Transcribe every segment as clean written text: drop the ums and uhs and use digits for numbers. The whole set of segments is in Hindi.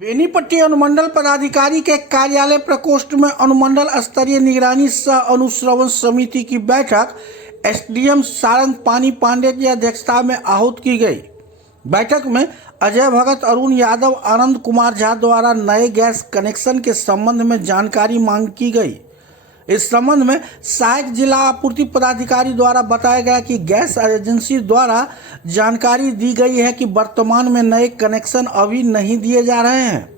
बेनीपट्टी अनुमंडल पदाधिकारी के कार्यालय प्रकोष्ठ में अनुमंडल स्तरीय निगरानी सह अनुश्रवण समिति की बैठक एसडीएम सारंग पानी पांडे की अध्यक्षता में आहूत की गई। बैठक में अजय भगत, अरुण यादव, आनंद कुमार झा द्वारा नए गैस कनेक्शन के संबंध में जानकारी मांग की गई। इस संबंध में सहायक जिला आपूर्ति पदाधिकारी द्वारा बताया गया कि गैस एजेंसी द्वारा जानकारी दी गई है कि वर्तमान में नए कनेक्शन अभी नहीं दिए जा रहे हैं।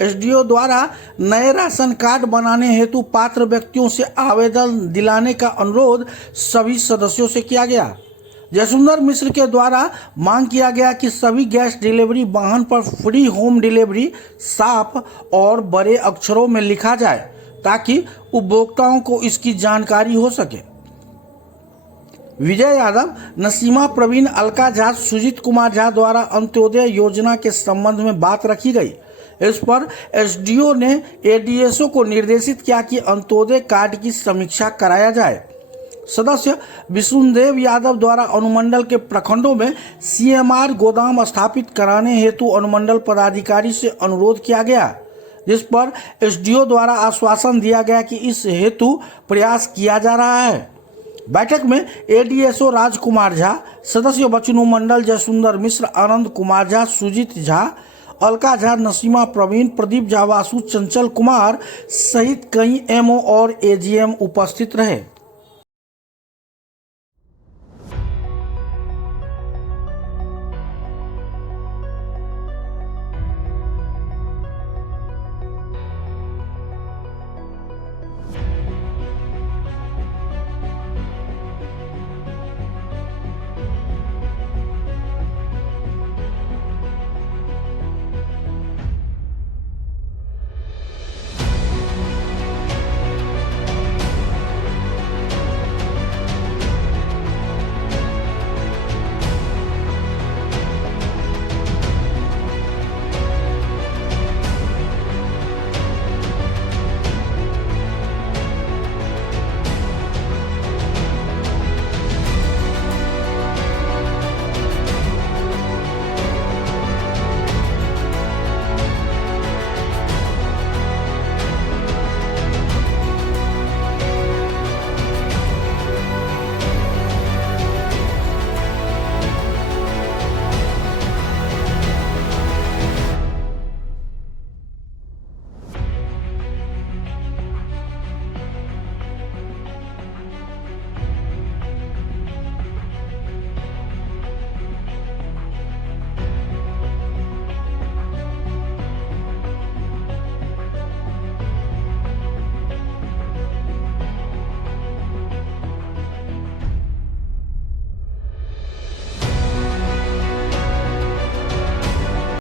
एसडीओ द्वारा नए राशन कार्ड बनाने हेतु पात्र व्यक्तियों से आवेदन दिलाने का अनुरोध सभी सदस्यों से किया गया। जयसुंदर मिश्र के द्वारा मांग किया गया कि सभी गैस डिलीवरी वाहन पर फ्री होम डिलीवरी साफ और बड़े अक्षरों में लिखा जाए ताकि उपभोक्ताओं को इसकी जानकारी हो सके। विजय यादव, नसीमा प्रवीण, अलका झा, सुजीत कुमार झा द्वारा अंत्योदय योजना के संबंध में बात रखी गई। इस पर एसडीओ ने एडीएसओ को निर्देशित किया कि अंत्योदय कार्ड की समीक्षा कराया जाए। सदस्य विष्णुदेव यादव द्वारा अनुमंडल के प्रखंडों में सीएमआर गोदाम स्थापित कराने हेतु अनुमंडल पदाधिकारी से अनुरोध किया गया, जिस पर एसडीओ द्वारा आश्वासन दिया गया कि इस हेतु प्रयास किया जा रहा है। बैठक में एडीएसओ राजकुमार झा, सदस्य बचनू मंडल जयसुंदर मिश्र, आनंद कुमार झा, सुजीत झा, अलका झा, नसीमा प्रवीण, प्रदीप झा, वासु, चंचल कुमार सहित कई एमओ और एजीएम उपस्थित रहे।